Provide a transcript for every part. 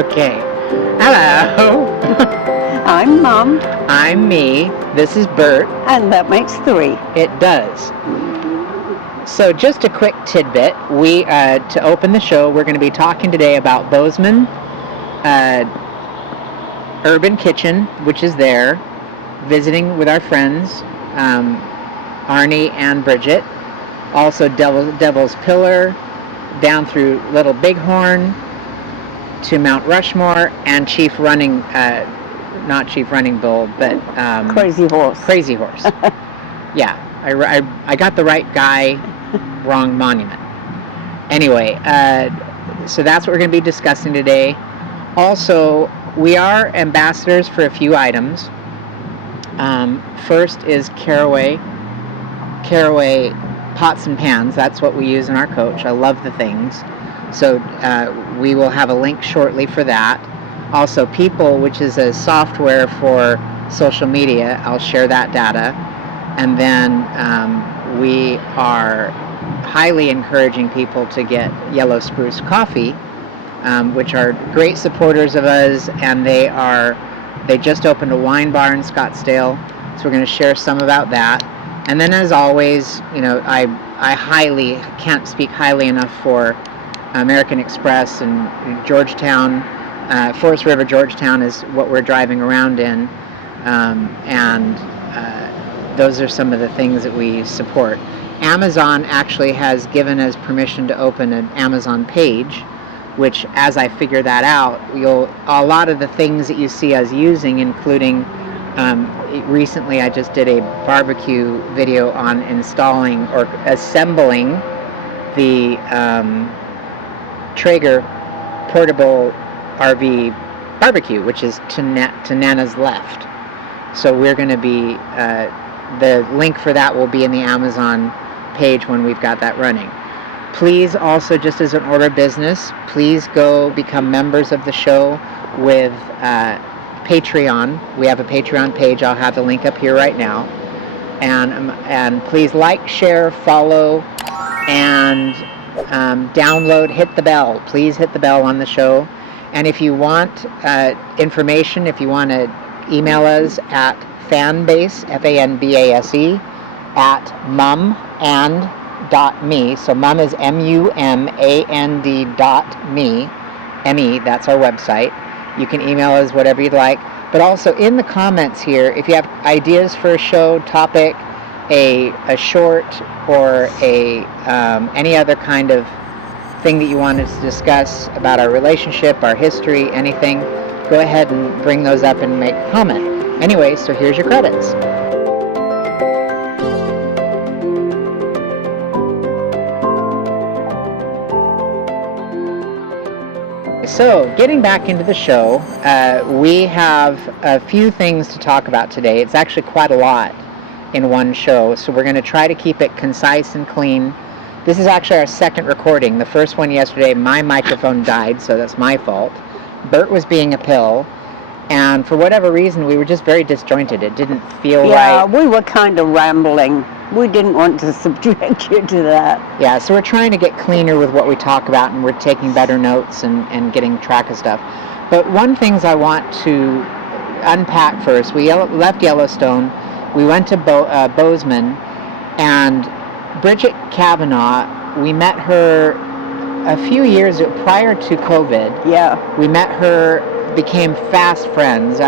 Okay. Hello. I'm Mom. I'm me. This is Bert. And that makes 3. It does. So just a quick tidbit. To open the show, we're going to be talking today about Bozeman, Urban Kitchen, which is there, visiting with our friends, Arnie and Bridget. Also Devil's Pillar, down through Little Bighorn, to Mount Rushmore, and not Chief Running Bull, but Crazy Horse. Crazy Horse. Yeah, I got the right guy, wrong monument. Anyway, so that's what we're going to be discussing today. Also, we are ambassadors for a few items. First is Caraway pots and pans. That's what we use in our coach. I love the things. So we will have a link shortly for that. Also, People, which is a software for social media. I'll share that data. And then we are highly encouraging people to get Yellow Spruce Coffee, which are great supporters of us, and they just opened a wine bar in Scottsdale, so we're going to share some about that. And then, as always, I can't speak highly enough for American Express and Georgetown. Forest River, Georgetown is what we're driving around in, and those are some of the things that we support. Amazon actually has given us permission to open an Amazon page, which, as I figure that out, a lot of the things that you see us using, including recently I just did a barbecue video on installing or assembling the Traeger portable RV barbecue, which is to Nana's left. So we're going to be, the link for that will be in the Amazon page when we've got that running. Please also, just as an order of business, please go become members of the show with Patreon. We have a Patreon page. I'll have the link up here right now. And please like, share, follow, and download, hit the bell. Please hit the bell on the show. And if you want information, if you want to email us at fanbase, FANBASE, at mumand.me. So mum is MUMAND.me. ME, that's our website. You can email us whatever you'd like. But also in the comments here, if you have ideas for a show, topic, a short, or any other kind of thing that you wanted to discuss about our relationship, our history, anything, go ahead and bring those up and make a comment. Anyway, so here's your credits. So, getting back into the show, we have a few things to talk about today. It's actually quite a lot in one show, so we're going to try to keep it concise and clean. This is actually our second recording. The first one yesterday, my microphone died, so that's my fault. Bert was being a pill, and for whatever reason, we were just very disjointed. It didn't feel right. Yeah, we were kind of rambling. We didn't want to subject you to that. Yeah, so we're trying to get cleaner with what we talk about, and we're taking better notes and getting track of stuff. But one thing I want to unpack first, we left Yellowstone, we went to Bozeman, and Bridget Kavanaugh, we met her a few years prior to COVID. Yeah. We met her, became fast friends.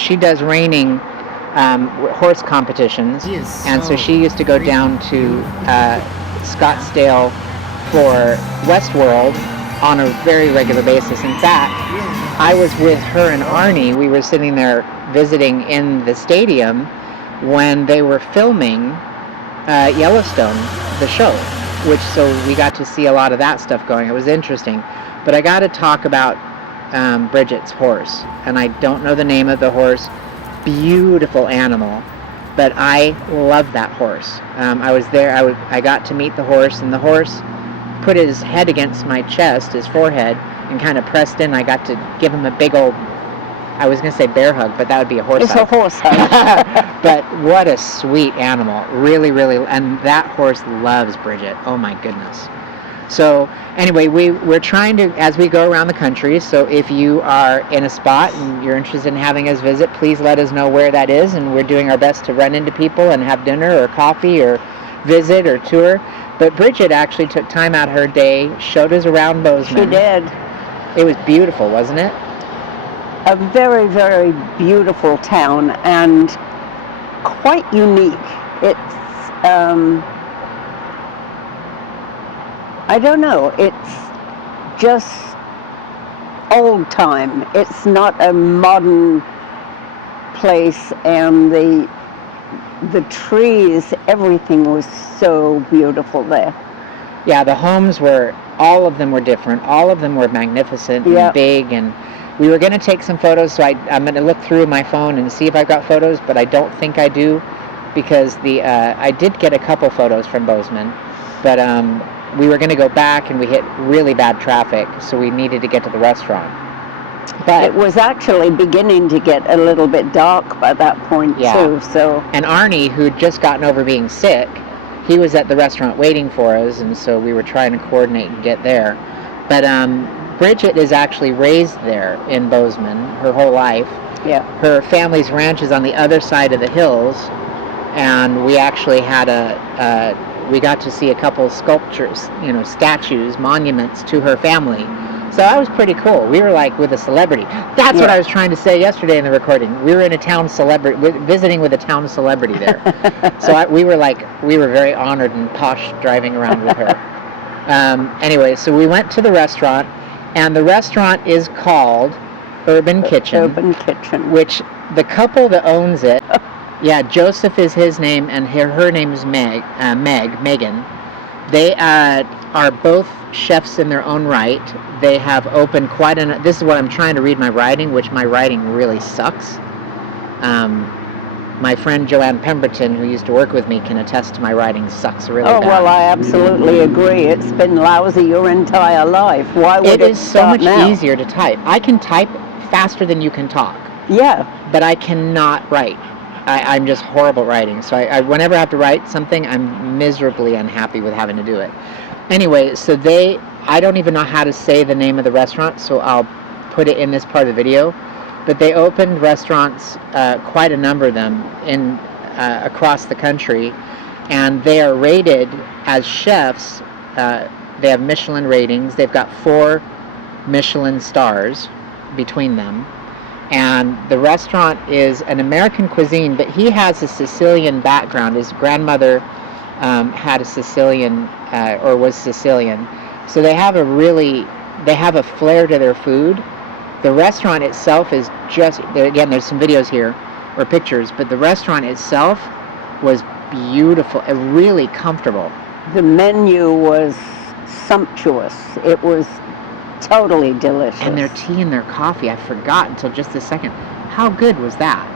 She does reining horse competitions, and so she used to go down to Scottsdale for Westworld on a very regular basis. In fact, I was with her and Arnie. We were sitting there visiting in the stadium when they were filming Yellowstone, the show, so we got to see a lot of that stuff going. It was interesting. But I got to talk about Bridget's horse, and I don't know the name of the horse. Beautiful animal, but I love that horse. I was there, I got to meet the horse, and the horse put his head against my chest, his forehead, and kind of pressed in. I got to give him a big old, I was going to say bear hug, but that would be a horse hug. It's a horse hug. But what a sweet animal. Really, really, and that horse loves Bridget. Oh my goodness. So anyway, we're trying to, as we go around the country, so if you are in a spot and you're interested in having us visit, please let us know where that is, and we're doing our best to run into people and have dinner or coffee or visit or tour. But Bridget actually took time out of her day, showed us around Bozeman. She did. It was beautiful, wasn't it? A very, very beautiful town and quite unique. It's, I don't know, it's just old time. It's not a modern place, and the trees, everything was so beautiful there. Yeah, the homes were, all of them were different. All of them were magnificent and big, and we were going to take some photos, so I'm going to look through my phone and see if I've got photos, but I don't think I do, because I did get a couple photos from Bozeman, but we were going to go back and we hit really bad traffic, so we needed to get to the restaurant. But it was actually beginning to get a little bit dark by that point too. So. And Arnie, who'd just gotten over being sick, he was at the restaurant waiting for us, and so we were trying to coordinate and get there. But Bridget is actually raised there in Bozeman her whole life. Yeah. Her family's ranch is on the other side of the hills, and we actually had we got to see a couple sculptures, statues, monuments to her family. So that was pretty cool. We were like with a celebrity. That's what I was trying to say yesterday in the recording. We were in a town celebrity, visiting with a town celebrity there. So we were very honored and posh driving around with her. Anyway, so we went to the restaurant, and the restaurant is called Urban Kitchen. Urban Kitchen. Which the couple that owns it, Joseph is his name, and her name is Megan. They are both chefs in their own right. They have opened quite an... This is what I'm trying to read my writing, which my writing really sucks. My friend Joanne Pemberton, who used to work with me, can attest to my writing sucks really bad. Oh, well, I absolutely agree. It's been lousy your entire life. Why would it is so much now? easier to type. I can type faster than you can talk. Yeah. But I cannot write. I'm just horrible at writing. So I whenever I have to write something, I'm miserably unhappy with having to do it. Anyway, so I don't even know how to say the name of the restaurant, so I'll put it in this part of the video. But they opened restaurants, quite a number of them, across the country, and they are rated as chefs. They have Michelin ratings. They've got 4 Michelin stars between them. And the restaurant is an American cuisine, but he has a Sicilian background. His grandmother had a Sicilian, or was Sicilian. So they have a flair to their food. The restaurant itself is just, again, there's some videos here, or pictures, but the restaurant itself was beautiful and really comfortable. The menu was sumptuous. It was totally delicious. And their tea and their coffee, I forgot until just a second. How good was that?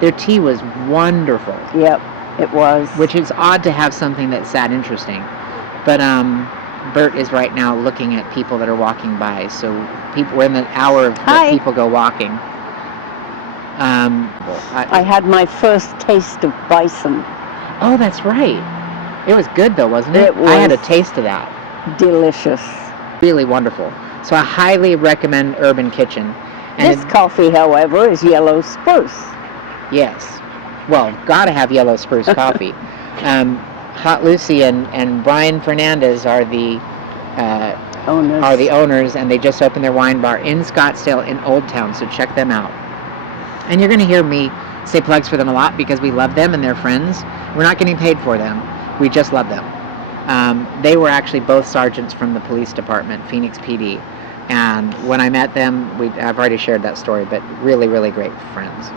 Their tea was wonderful. Yep, it was. Which is odd to have something that's that interesting. But Bert is right now looking at people that are walking by. So we're in the hour of that people go walking. I had my first taste of bison. Oh, that's right. It was good though, wasn't it? I had a taste of that. Delicious. Really wonderful. So I highly recommend Urban Kitchen. And this coffee, however, is yellow spruce. Yes. Well, gotta have yellow spruce coffee. Hot Lucy and Brian Fernandez are the owners, and they just opened their wine bar in Scottsdale in Old Town, so check them out. And you're going to hear me say plugs for them a lot because we love them and they're friends. We're not getting paid for them. We just love them. They were actually both sergeants from the police department, Phoenix PD. And when I met them, I've already shared that story, but really, really great friends.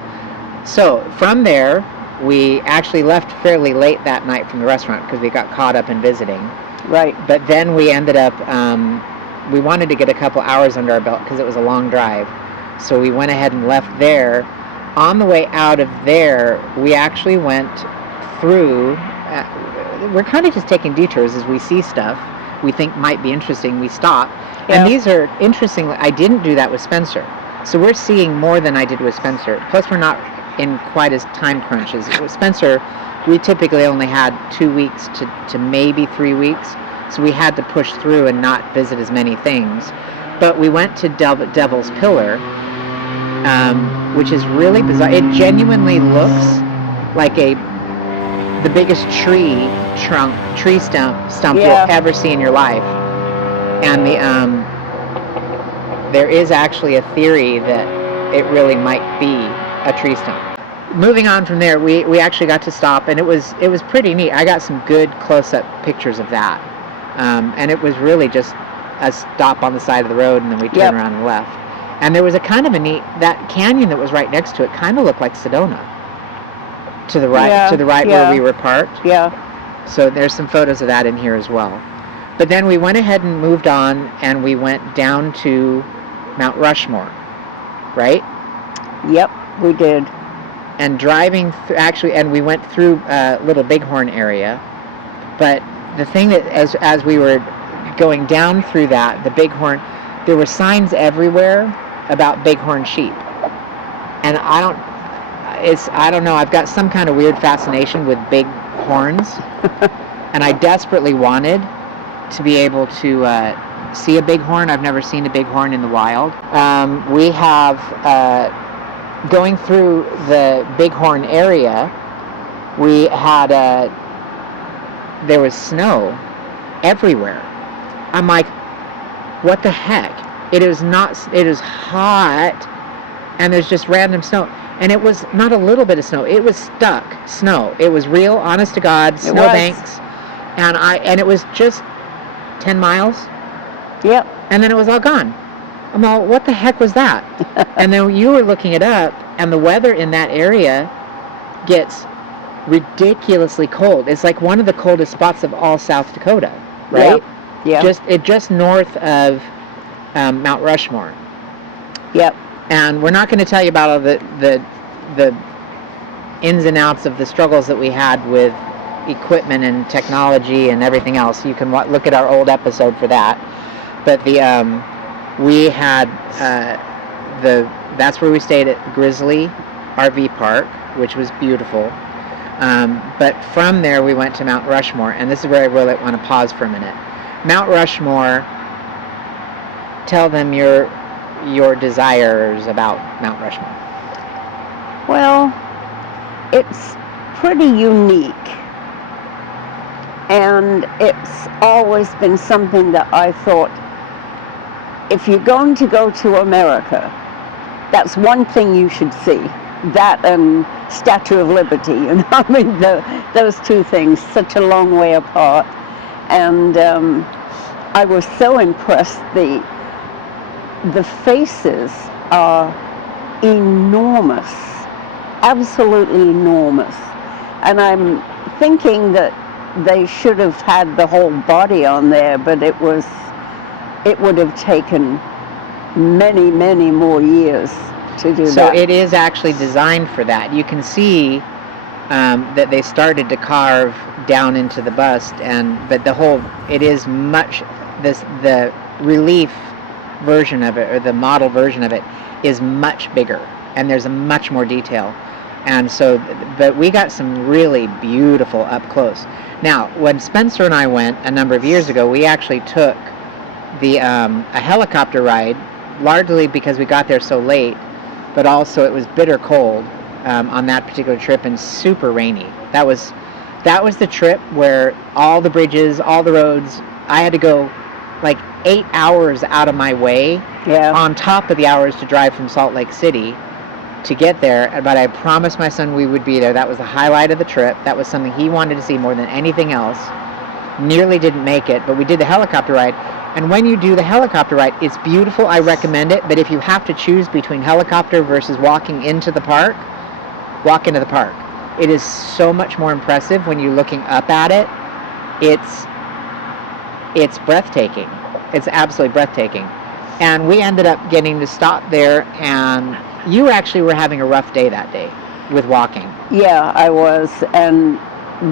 So from there, we actually left fairly late that night from the restaurant because we got caught up in visiting. Right. But then we ended up, we wanted to get a couple hours under our belt because it was a long drive. So we went ahead and left there. On the way out of there, we actually went through, we're kind of just taking detours as we see stuff we think might be interesting. We stop. Yeah. And these are interesting. I didn't do that with Spencer. So we're seeing more than I did with Spencer. Plus we're not in quite as time crunches. With Spencer, we typically only had 2 weeks to maybe 3 weeks. so we had to push through and not visit as many things. But we went to Devil's Pillar, which is really bizarre. It genuinely looks like the biggest tree stump you'll ever see in your life. And there is actually a theory that it really might be a tree stump. Moving on from there, we actually got to stop, and it was pretty neat. I got some good close-up pictures of that, and it was really just a stop on the side of the road, and then we turned around and left. And there was a kind of a neat, that canyon that was right next to it kind of looked like Sedona. To the right where we were parked. Yeah. So there's some photos of that in here as well. But then we went ahead and moved on, and we went down to Mount Rushmore, right? Yep, we did. And driving and we went through Little Bighorn area. But the thing that as we were going down through that, the Bighorn, there were signs everywhere about bighorn sheep. And I don't know, I've got some kind of weird fascination with big horns. And I desperately wanted to be able to see a bighorn. I've never seen a bighorn in the wild. We have, going through the Bighorn area, we had, there was snow everywhere. I'm like, what the heck? It is hot, and there's just random snow. And it was not a little bit of snow. It was stuck snow. It was real, honest to God, snowbanks. And it was just 10 miles. Yep. And then it was all gone. I'm all, what the heck was that? And then you were looking it up, and the weather in that area gets ridiculously cold. It's like one of the coldest spots of all South Dakota, right? Yeah. Just north of Mount Rushmore. Yep. And we're not going to tell you about all the ins and outs of the struggles that we had with equipment and technology and everything else. You can look at our old episode for that. But we had that's where we stayed at Grizzly RV Park, which was beautiful. But from there we went to Mount Rushmore, and this is where I really want to pause for a minute. Mount Rushmore, tell them your desires about Mount Rushmore. Well, it's pretty unique, and it's always been something that I thought, if you're going to go to America, that's one thing you should see. That and Statue of Liberty, you know, I mean, those two things, such a long way apart. And I was so impressed. The faces are enormous, absolutely enormous. And I'm thinking that they should have had the whole body on there, but it would have taken many, many more years to do that. So it is actually designed for that. You can see that they started to carve down into the bust, but it is much, the relief version of it, or the model version of it, is much bigger, and there's a much more detail. And so, but we got some really beautiful up close. Now, when Spencer and I went a number of years ago, we actually took a helicopter ride, largely because we got there so late, but also it was bitter cold on that particular trip, and super rainy. That was the trip where all the bridges, all the roads, I had to go like 8 hours out of my way, on top of the hours to drive from Salt Lake City to get there. But I promised my son we would be there. That was the highlight of the trip. That was something he wanted to see more than anything else. Nearly didn't make it, but we did the helicopter ride. And when you do the helicopter ride, it's beautiful. I recommend it. But if you have to choose between helicopter versus walking into the park, walk into the park. It is so much more impressive when you're looking up at it. It's breathtaking. It's absolutely breathtaking. And we ended up getting to stop there, and you actually were having a rough day that day with walking. Yeah, I was. And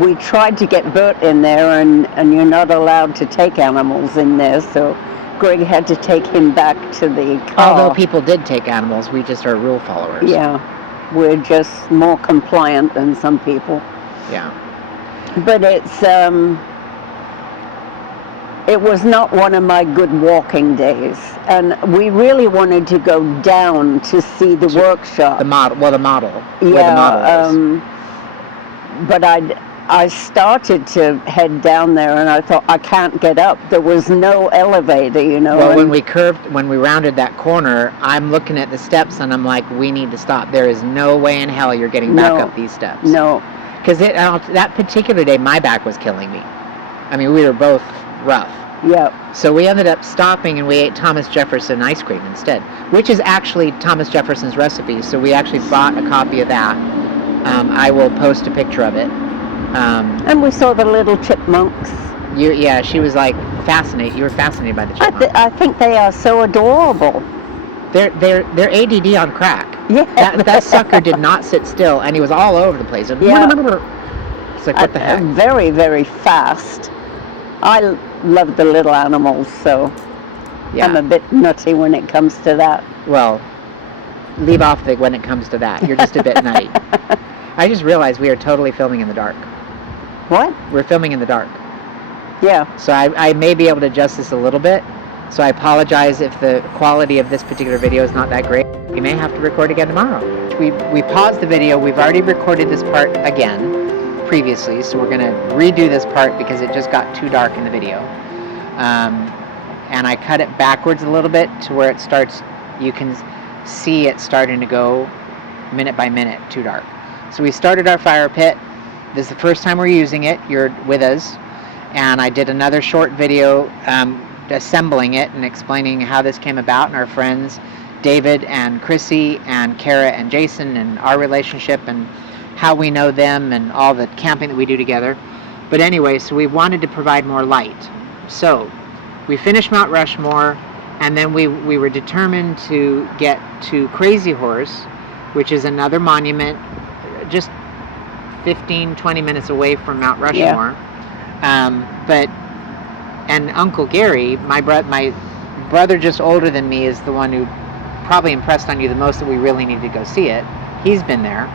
we tried to get Bert in there, and you're not allowed to take animals in there, so Greg had to take him back to the car. Although people did take animals, we just are rule followers. Yeah, we're just more compliant than some people. Yeah. But it was not one of my good walking days, and we really wanted to go down to see the workshop. The model, where the model is. But I started to head down there, and I thought, I can't get up. There was no elevator, you know. Well, when we rounded that corner, I'm looking at the steps, and I'm like, we need to stop. There is no way in hell you're getting back up these steps. No. Because that particular day, my back was killing me. I mean, we were both rough. Yeah. So we ended up stopping, and we ate Thomas Jefferson ice cream instead, which is actually Thomas Jefferson's recipe. So we actually bought a copy of that. I will post a picture of it. And we saw the little chipmunks. She was like fascinated. You were fascinated by the chipmunks. I think they are so adorable. They're ADD on crack. Yeah. That sucker did not sit still, and he was all over the place. Yeah. It's like, what the heck? Very, very fast. I love the little animals, so yeah. I'm a bit nutty when it comes to that. Well, leave off when it comes to that. You're just a bit nutty. I just realized we are totally filming in the dark. What? We're filming in the dark. Yeah. So I may be able to adjust this a little bit. So I apologize if the quality of this particular video is not that great. We may have to record again tomorrow. We paused the video. We've already recorded this part again previously, so we're going to redo this part because it just got too dark in the video. And I cut it backwards a little bit to where it starts, you can see it starting to go minute by minute too dark. So we started our fire pit. This is the first time we're using it. You're with us. And I did another short video assembling it and explaining how this came about, and our friends David and Chrissy and Kara and Jason and our relationship and how we know them and all the camping that we do together. But anyway, so we wanted to provide more light. So we finished Mount Rushmore, and then we were determined to get to Crazy Horse, which is another monument just 15-20 minutes away from Mount Rushmore. And Uncle Gary, my brother just older than me, is the one who probably impressed on you the most that we really need to go see it. He's been there.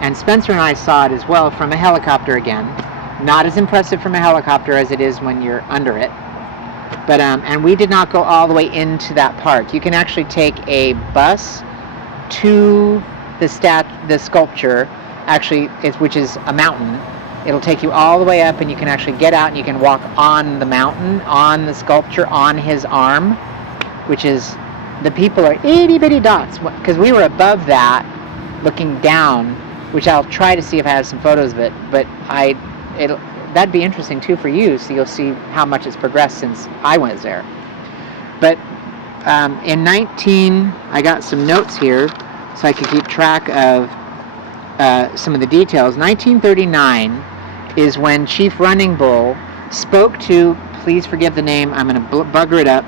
And Spencer and I saw it as well from a helicopter again. Not as impressive from a helicopter as it is when you're under it. But and we did not go all the way into that park. You can actually take a bus to the sculpture, which is a mountain. It'll take you all the way up, and you can actually get out and you can walk on the mountain, on the sculpture, on his arm, which is, the people are itty bitty dots, because we were above that looking down, which I'll try to see if I have some photos of it, but that'd be interesting too for you, so you'll see how much it's progressed since I was there. But I got some notes here so I could keep track of some of the details. 1939 is when Chief Running Bull spoke to, please forgive the name, I'm going to bugger it up,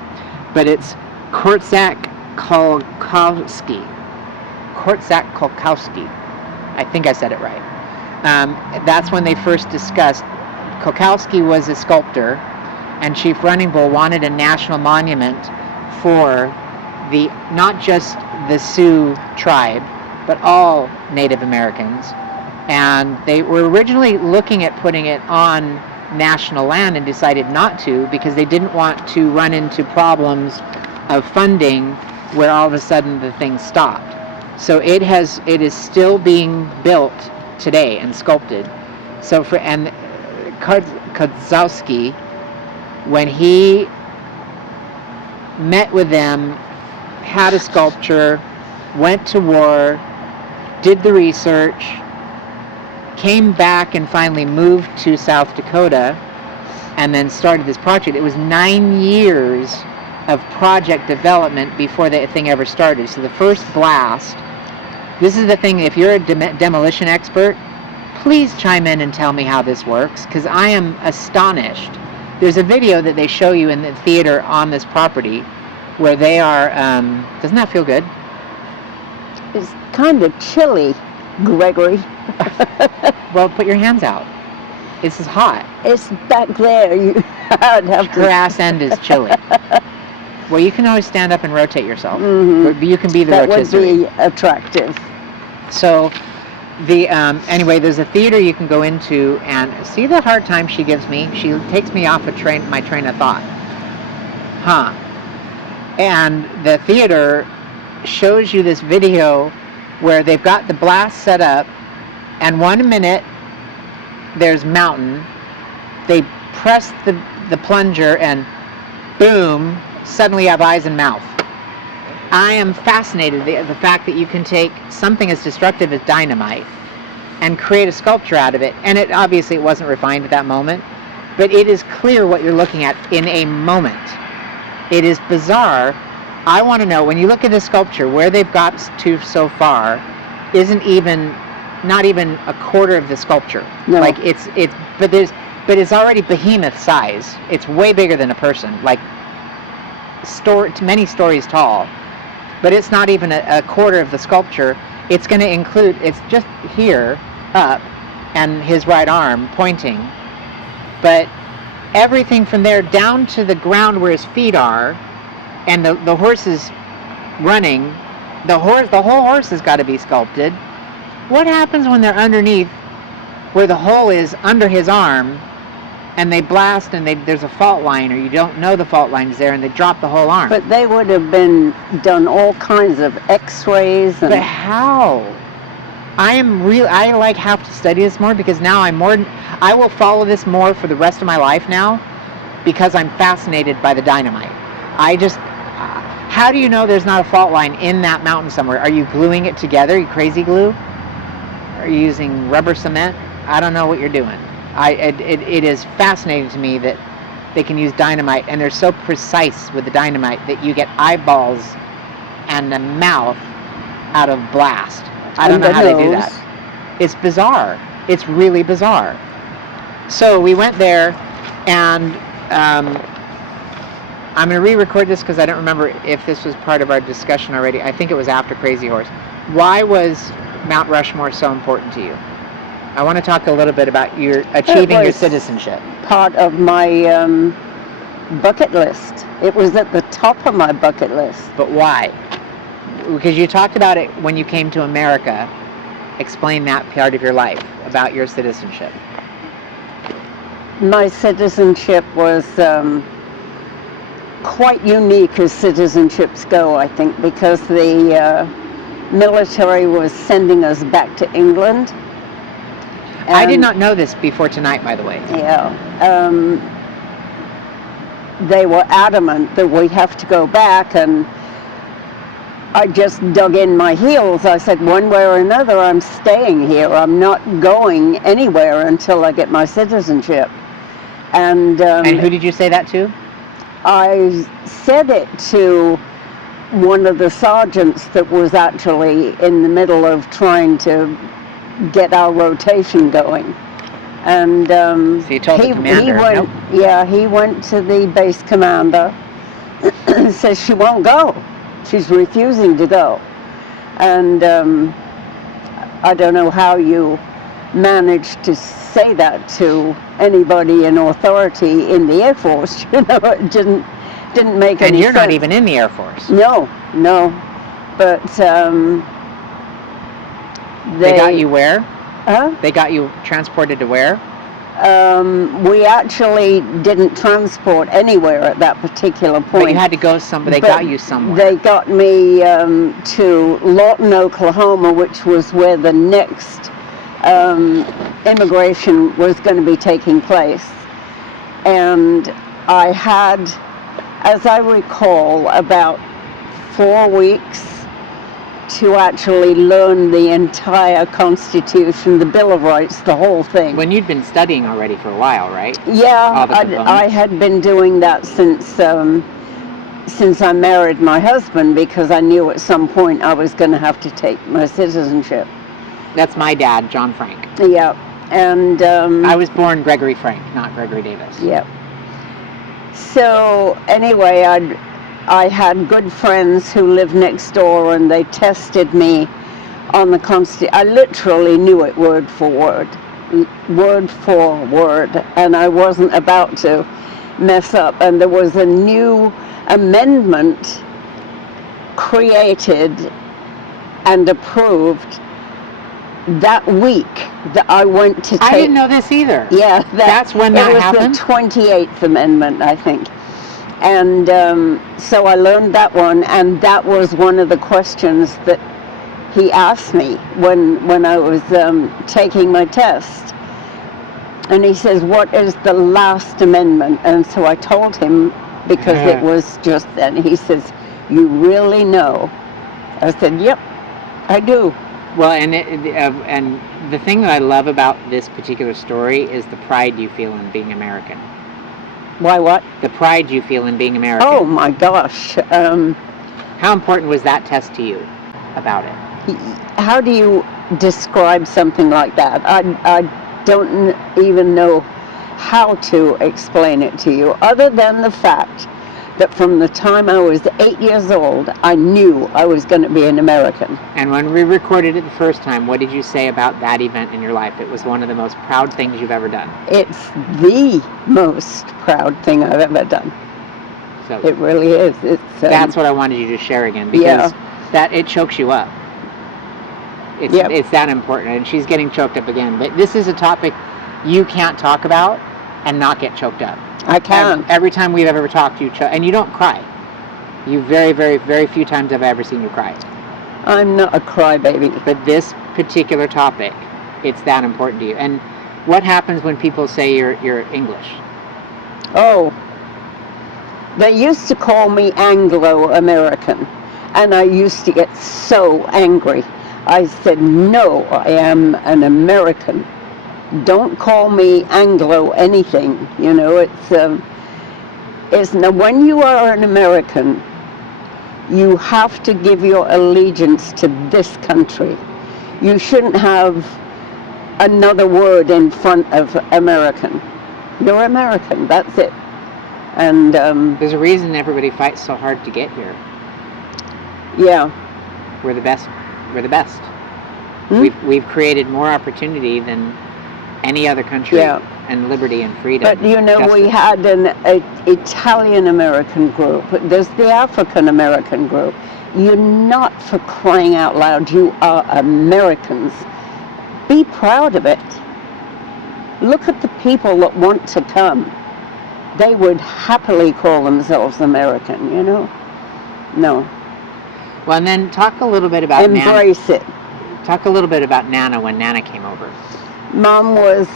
but it's Korczak Kolkowski. I think I said it right. That's when they first discussed. Kolkowski was a sculptor, and Chief Running Bull wanted a national monument for not just the Sioux tribe, but all Native Americans. And they were originally looking at putting it on national land and decided not to, because they didn't want to run into problems of funding where all of a sudden the thing stopped. So it is still being built today and sculpted. So Kodzowski, when he met with them, had a sculpture, went to war, did the research, came back and finally moved to South Dakota, and then started this project. It was 9 years of project development before the thing ever started. So the first blast, this is the thing, if you're a demolition expert, please chime in and tell me how this works, because I am astonished. There's a video that they show you in the theater on this property where they are, doesn't that feel good? It's kind of chilly, Gregory. Well, put your hands out. This is hot. It's back there. Her ass end is chilly. Well, you can always stand up and rotate yourself. Mm-hmm. You can be the That rotisserie. would be attractive. So, anyway, there's a theater you can go into, and see the hard time she gives me? She takes me off my train of thought. huh. And the theater shows you this video where they've got the blast set up, and 1 minute there's mountain. They press the plunger and boom, suddenly you have eyes and mouth. I am fascinated the fact that you can take something as destructive as dynamite and create a sculpture out of it. And it obviously it wasn't refined at that moment, but it is clear what you're looking at in a moment. It is bizarre. I want to know, when you look at this sculpture, where they've got to so far isn't even, not even a quarter of the sculpture. No. Like but it's already behemoth size. It's way bigger than a person, like many stories tall. But it's not even a quarter of the sculpture. It's going to include, it's just here, up, and his right arm pointing. But everything from there down to the ground where his feet are, and the horse is running, the whole horse has got to be sculpted. What happens when they're underneath, where the hole is under his arm, and they blast and there's a fault line, or you don't know the fault line's there, and they drop the whole arm? But they would have done all kinds of x-rays. But how? I have to study this more, because now I will follow this more for the rest of my life now, because I'm fascinated by the dynamite. How do you know there's not a fault line in that mountain somewhere? Are you gluing it together? You crazy glue? Are you using rubber cement? I don't know what you're doing. It is fascinating to me that they can use dynamite, and they're so precise with the dynamite that you get eyeballs and a mouth out of blast. I don't know how they do that. It's bizarre. It's really bizarre. So we went there, and I'm going to re-record this because I don't remember if this was part of our discussion already. I think it was after Crazy Horse. Why was Mount Rushmore so important to you? I want to talk a little bit about your achieving your citizenship. Part of my bucket list. It was at the top of my bucket list. But why? Because you talked about it when you came to America. Explain that part of your life, about your citizenship. My citizenship was quite unique as citizenships go, I think, because the military was sending us back to England. I did not know this before tonight, by the way. Yeah. They were adamant that we have to go back, and I just dug in my heels. I said, one way or another, I'm staying here. I'm not going anywhere until I get my citizenship. And who did you say that to? I said it to one of the sergeants that was actually in the middle of trying to get our rotation going. And so you told the commander? He went to the base commander and says she won't go. She's refusing to go. And I don't know how you managed to say that to anybody in authority in the Air Force. You know, it didn't make any sense. And you're not even in the Air Force. No. But they got you where? Huh? They got you transported to where? We actually didn't transport anywhere at that particular point. But you had to go somewhere. They got you somewhere. They got me to Lawton, Oklahoma, which was where the next immigration was going to be taking place. And I had, as I recall, about 4 weeks to actually learn the entire Constitution, the Bill of Rights, the whole thing. When you'd been studying already for a while, right? Yeah, I had been doing that since I married my husband, because I knew at some point I was going to have to take my citizenship. That's my dad, John Frank. Yeah, and I was born Gregory Frank, not Gregory Davis. Yeah. So anyway, I had good friends who lived next door, and they tested me on the Constitution. I literally knew it word for word, and I wasn't about to mess up. And there was a new amendment created and approved that week that I went to take. I didn't know this either. Yeah, that's when that happened? It was the 28th Amendment, I think. And so I learned that one, and that was one of the questions that he asked me when I was taking my test. And he says, "What is the last amendment?" And so I told him, because it was just then. He says, "You really know?" I said, "Yep, I do." Well, and the thing that I love about this particular story is the pride you feel in being American. Why what? The pride you feel in being American. Oh my gosh. How important was that test to you about it? How do you describe something like that? I don't even know how to explain it to you, other than the fact that from the time I was 8 years old, I knew I was going to be an American. And when we recorded it the first time, what did you say about that event in your life? It was one of the most proud things you've ever done. It's the most proud thing I've ever done. So it really is. That's what I wanted you to share again, because that it chokes you up. It's that important, and she's getting choked up again. But this is a topic you can't talk about and not get choked up. I can. Every time we've ever talked, and you don't cry. You very, very, very few times I've ever seen you cry. I'm not a crybaby. But this particular topic, it's that important to you. And what happens when people say you're English? Oh, they used to call me Anglo-American, and I used to get so angry. I said, "No, I am an American. Don't call me Anglo anything." You know, it's when you are an American, you have to give your allegiance to this country. You shouldn't have another word in front of American. You're American, that's it. And there's a reason everybody fights so hard to get here. Yeah. We're the best. We're the best. We've created more opportunity than any other country, and liberty and freedom. But you know, justice. We had an Italian-American group. There's the African-American group. You're not, for crying out loud, you are Americans. Be proud of it. Look at the people that want to come. They would happily call themselves American, you know? No. Well, and then talk a little bit about Embrace it. Talk a little bit about Nana when Nana came over. Mom was,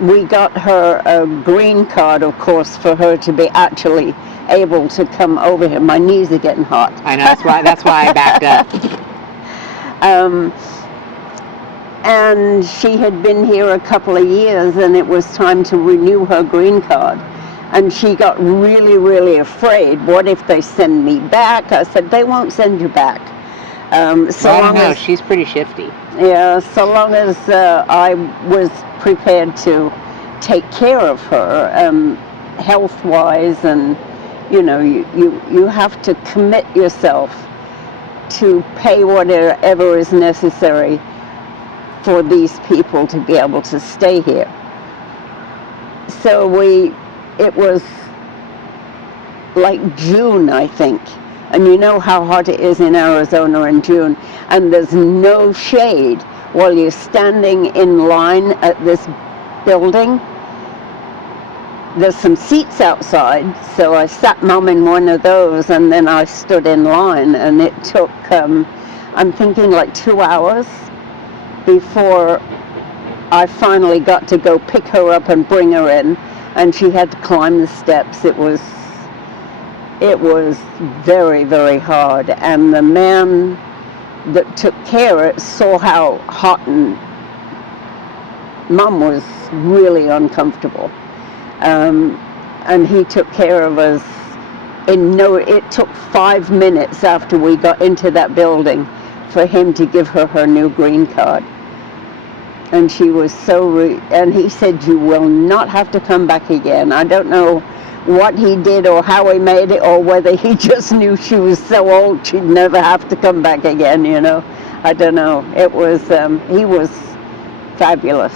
we got her a green card, of course, for her to be actually able to come over here. My knees are getting hot. I know, that's why I backed up. And she had been here a couple of years, and it was time to renew her green card. And she got really, really afraid. What if they send me back? I said, they won't send you back. I don't know, she's pretty shifty. Yeah, so long as I was prepared to take care of her, health-wise, and you know, you have to commit yourself to pay whatever is necessary for these people to be able to stay here. So it was like June, I think. And you know how hot it is in Arizona in June, and there's no shade while you're standing in line at this building. There's some seats outside, so I sat Mom in one of those, and then I stood in line, and it took, I'm thinking like 2 hours before I finally got to go pick her up and bring her in, and she had to climb the steps. It was very, very hard, and the man that took care of it saw how hot and Mom was really uncomfortable. And he took care of us it took 5 minutes after we got into that building for him to give her her new green card. And she was and he said, you will not have to come back again. I don't know what he did or how he made it, or whether he just knew she was so old she'd never have to come back again, you know. I don't know. It was, he was fabulous.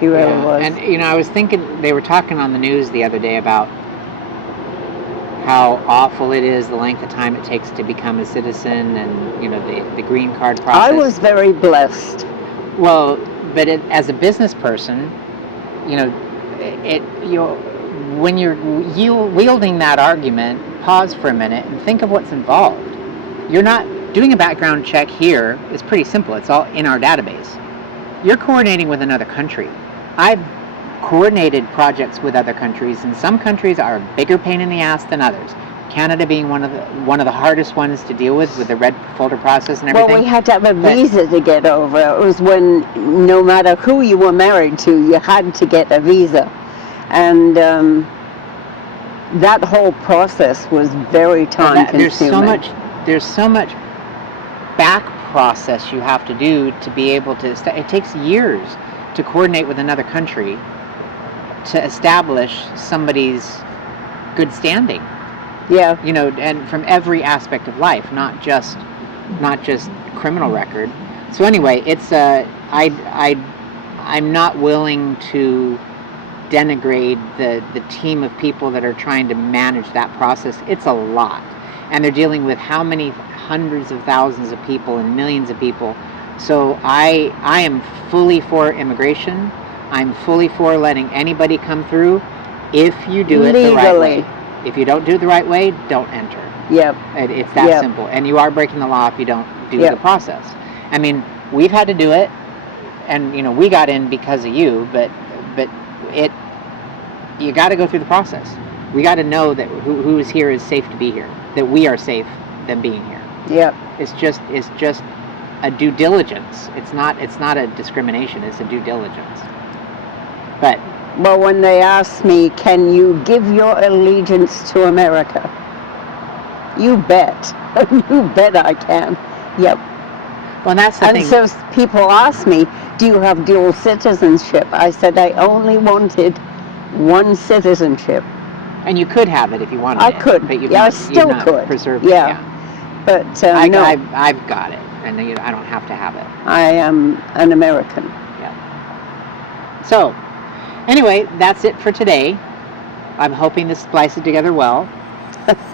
He really was. And, you know, I was thinking, they were talking on the news the other day about how awful it is, the length of time it takes to become a citizen, and, you know, the green card process. I was very blessed. Well, but as a business person, you know, when you're wielding that argument, pause for a minute and think of what's involved. You're not doing a background check here is pretty simple. It's all in our database. You're coordinating with another country. I've coordinated projects with other countries, and some countries are a bigger pain in the ass than others. Canada being one of the hardest ones to deal with the red folder process and everything. Well, we had to have a visa to get over. It was when no matter who you were married to, you had to get a visa. And that whole process was very time consuming. There's so much back process you have to do to be able to, it takes years to coordinate with another country to establish somebody's good standing. Yeah. You know, and from every aspect of life, not just criminal record. So anyway, it's I'm not willing to denigrate the team of people that are trying to manage that process. It's a lot, and they're dealing with how many hundreds of thousands of people and millions of people. So I am fully for immigration. I'm fully for letting anybody come through if you do it legally. The right way. If you don't do it the right way, don't enter. Yep. It's that simple. And you are breaking the law if you don't do the process. I mean, we've had to do it, and you know, we got in because of you, but you got to go through the process. We got to know that who is here is safe to be here, that we are safe than being here. Yep. It's just a due diligence. It's not a discrimination. It's a due diligence. But well, when they asked me, can you give your allegiance to America? You bet. You bet I can. Yep. Well, that's the thing. And so people ask me, do you have dual citizenship? I said I only wanted one citizenship. And you could have it if you wanted I it. could. But I still could. Preserved yeah. It, But no. I've got it, and I don't have to have it. I am an American. Yeah. So, anyway, that's it for today. I'm hoping this splices together well,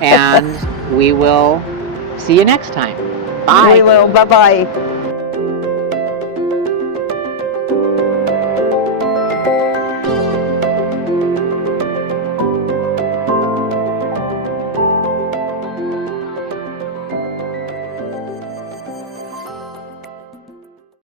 and we will see you next time. Bye. We will. Bye-bye.